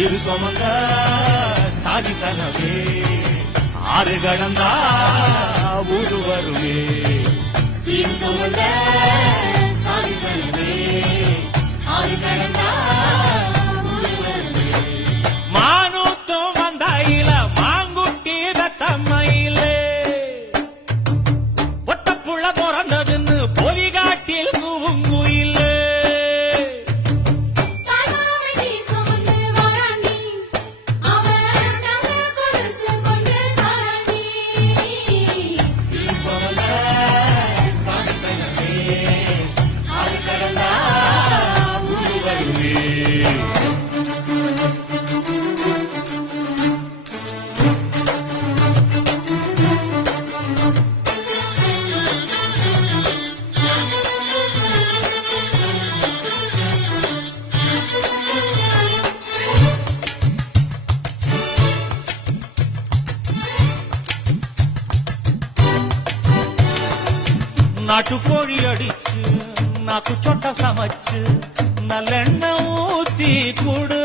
இரு சுமந்த சாதி சனவே ஆறு கடந்தா ஊரு வருவே சீர் சுமந்த சாதி சனவே ஆறு கடந்தா ஊரு வருவே மானூத்தும் வந்தாயில மாங்குட்டி தத்தம்மையிலே பொட்டப்புள்ள பிறந்ததுன்னு பொலிகாட்டில் கூவுங்குயிலே நாட்டுக்கோழி அடிச்சு நாக்கு சொட்ட சமைச்சு நல்லெண்ண ஊத்தி கொடு